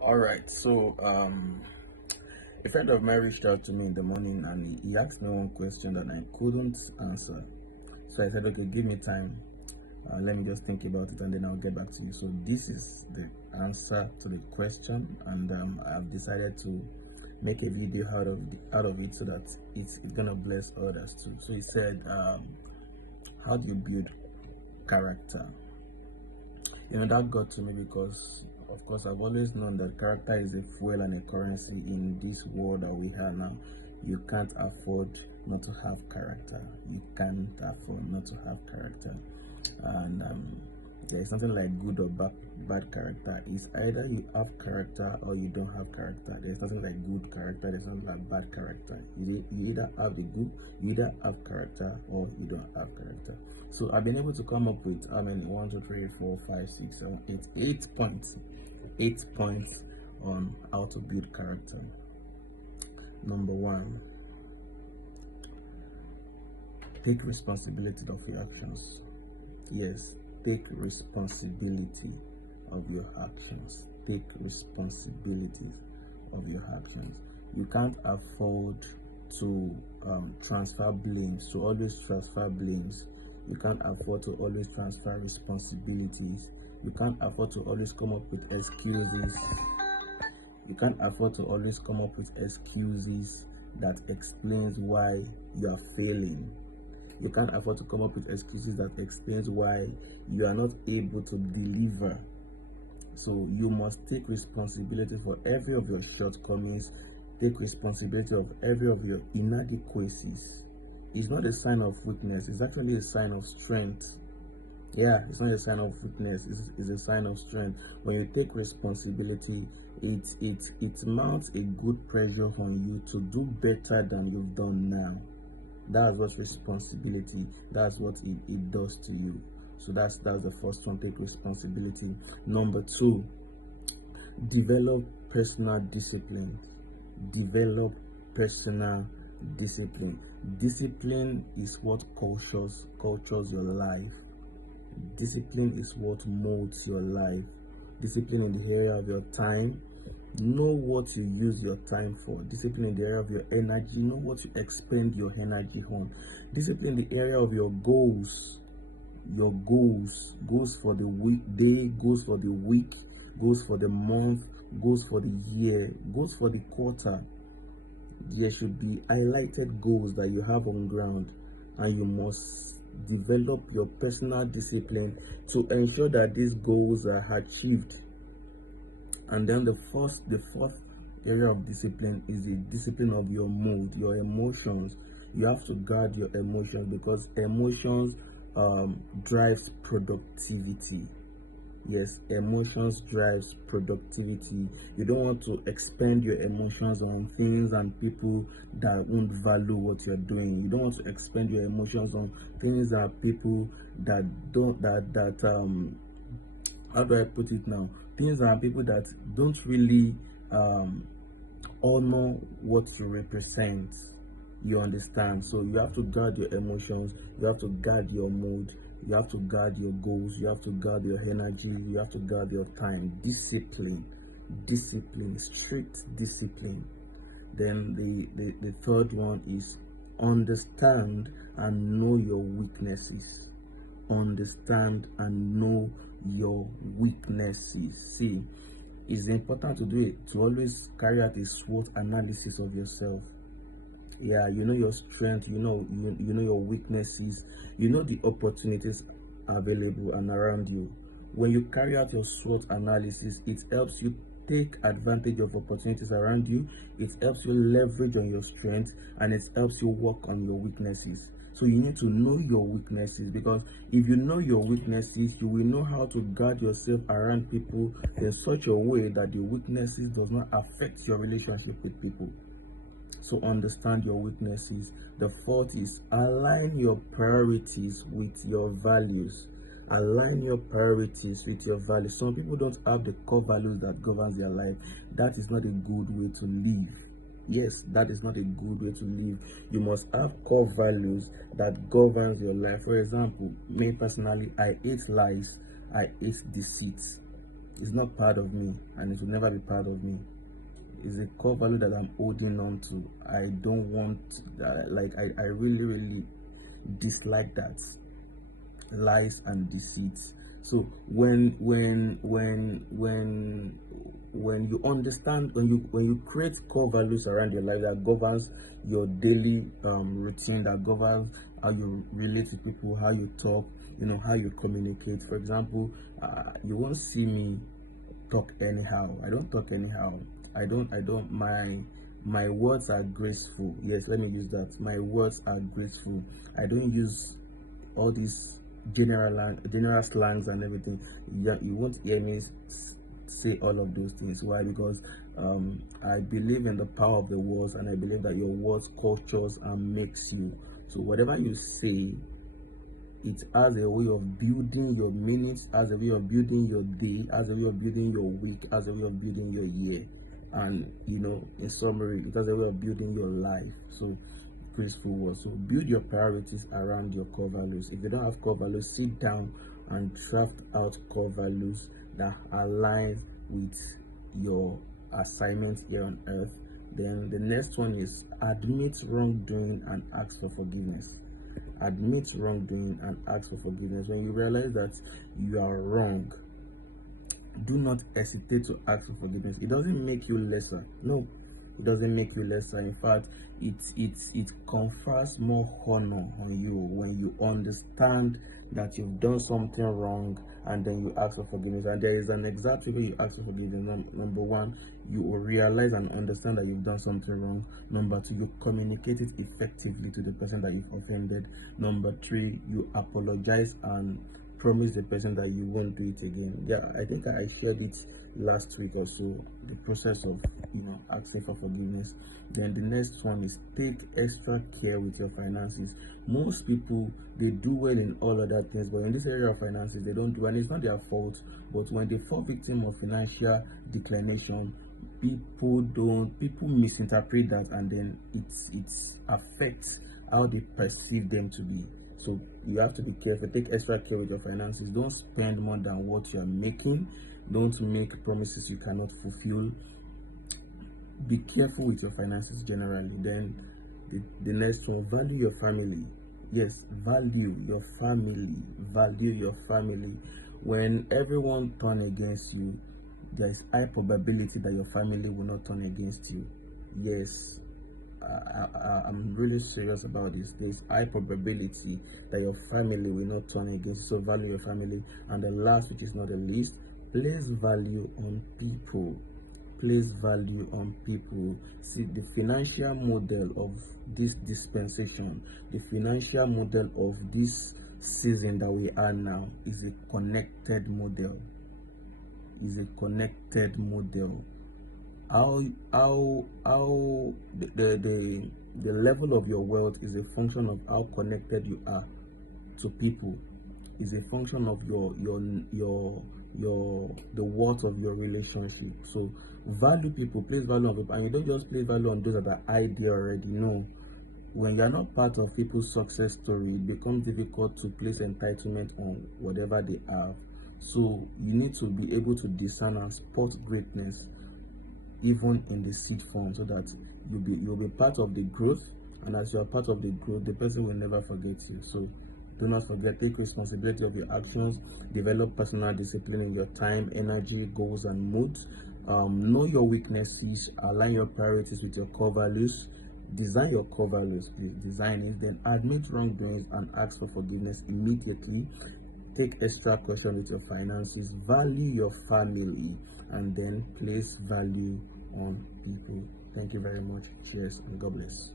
All right. A friend of mine reached out to me in the morning and he asked me one question that I couldn't answer. So I said, okay, give me time. Let me just think about it and then I'll get back to you. So this is the answer to the question, and I've decided to make a video out of it so that it's gonna bless others too. So he said, how do you build character? That got to me because, of course, I've always known that character is a fuel and a currency in this world that we have now. You can't afford not to have character. You can't afford not to have character. And there is nothing like good or bad character. It's either you have character or you don't have character. There's nothing like good character. There's nothing like bad character. You either have the good, you either have character or you don't have character. So I've been able to come up with how many? 1, 2, 3, 4, 5, 6, 7, 8, 8 points. 8 points on how to build character. Number one, take responsibility of your actions. Yes, take responsibility of your actions. Take responsibility of your actions. You can't afford to transfer blames, to always transfer blames. You can't afford to always transfer responsibilities. You can't afford to always come up with excuses. You can't afford to always come up with excuses that explains why you are failing. You can't afford to come up with excuses that explains why you are not able to deliver. So you must take responsibility for every of your shortcomings. Take responsibility of every of your inadequacies. It's not a sign of weakness, it's actually a sign of strength. Yeah, it's not a sign of weakness, it's a sign of strength. When you take responsibility, it mounts a good pressure on you to do better than you've done now. That's what responsibility, that's what it does to you. So that's the first one. Take responsibility. Number two, develop personal discipline. Develop personal discipline. Discipline is what cultures your life. Discipline is what molds your life. Discipline in the area of your time. Know what you use your time for. Discipline in the area of your energy. Know what you expend your energy on. Discipline in the area of your goals. Your goals for the weekday, goals for the week, goals for the month, goals for the year, goals for the quarter. There should be highlighted goals that you have on ground, and you must develop your personal discipline to ensure that these goals are achieved. And then the fourth area of discipline is the discipline of your mood, your emotions. You have to guard your emotions because emotions drives productivity. Yes, emotions drives productivity. You don't want to expend your emotions on things and people that won't value what you're doing. You don't want to expend your emotions on things and people that don't how do I put it now? Things and people that don't really honor what you represent. You understand? So you have to guard your emotions, you have to guard your mood, you have to guard your goals, you have to guard your energy, you have to guard your time. Discipline, strict discipline. Then the third one is understand and know your weaknesses. Understand and know your weaknesses. See, it's important to do it, to always carry out a SWOT analysis of yourself. Yeah, you know your strength, you know your weaknesses, you know the opportunities available and around you. When you carry out your SWOT analysis, it helps you take advantage of opportunities around you, it helps you leverage on your strength, and it helps you work on your weaknesses. So you need to know your weaknesses, because if you know your weaknesses, you will know how to guard yourself around people in such a way that the weaknesses does not affect your relationship with people. So understand your weaknesses. The fourth is align your priorities with your values. Align your priorities with your values. Some people don't have the core values that governs their life. That is not a good way to live. Yes, that is not a good way to live. You must have core values that governs your life. For example, me personally, I hate lies, I hate deceit. It's not part of me, and it will never be part of me. It's a core value that I'm holding on to. I don't want, I really, really dislike that. Lies and deceit. So when you understand, when you create core values around your life that governs your daily routine, that governs how you relate to people, how you talk, how you communicate. For example, you won't see me talk anyhow. I don't talk anyhow. I don't my words are graceful. Yes, let me use that. My words are graceful. I don't use all these general slangs and everything. Yeah, you won't hear me say all of those things. Why? Because I believe in the power of the words, and I believe that your words cultures and makes you. So whatever you say, it has a way of building your minutes, has a way of building your day, has a way of building your week, has a way of building your year, and in summary, it has a way of building your life. So graceful words. So build your priorities around your core values. If you don't have core values, sit down and draft out core values that align with your assignment here on earth. Then the next one is admit wrongdoing and ask for forgiveness. Admit wrongdoing and ask for forgiveness. When you realize that you are wrong, do not hesitate to ask for forgiveness. It doesn't make you lesser. No, it doesn't make you lesser. In fact, it confers more honor on you when you understand that you've done something wrong and then you ask for forgiveness. And there is an exact way you ask for forgiveness. Number one, you will realize and understand that you've done something wrong. Number two, you communicate it effectively to the person that you've offended. Number three, you apologize and promise the person that you won't do it again. Yeah, I think I shared it last week or so, the process of asking for forgiveness. Then the next one is take extra care with your finances. Most people, they do well in all other things, but in this area of finances they don't do, and it's not their fault. But when they fall victim of financial declination, people misinterpret that, and then it affects how they perceive them to be. So you have to be careful. Take extra care with your finances. Don't spend more than what you are making. Don't make promises you cannot fulfill. Be careful with your finances generally. Then the next one, value your family. Yes, value your family. Value your family. When everyone turn against you, there is high probability that your family will not turn against you. Yes, I'm really serious about this. There's high probability that your family will not turn against you. So value your family. And the last, which is not the least, place value on people. Place value on people. See, the financial model of this dispensation, the financial model of this season that we are now is a connected model. Is a connected model. How the level of your wealth is a function of how connected you are to people. Is a function of the worth of your relationship. So value people, place value on people, and you don't just place value on those that are idea already. No, when you're not part of people's success story, it becomes difficult to place entitlement on whatever they have. So you need to be able to discern and spot greatness even in the seed form, so that you'll be part of the growth, and as you are part of the growth, the person will never forget you. So do not forget, take responsibility of your actions, develop personal discipline in your time, energy, goals, and moods. Know your weaknesses, align your priorities with your core values, design your core values, please design it, then admit wrongdoings and ask for forgiveness immediately. Take extra caution with your finances, value your family, and then place value on people. Thank you very much. Cheers and God bless.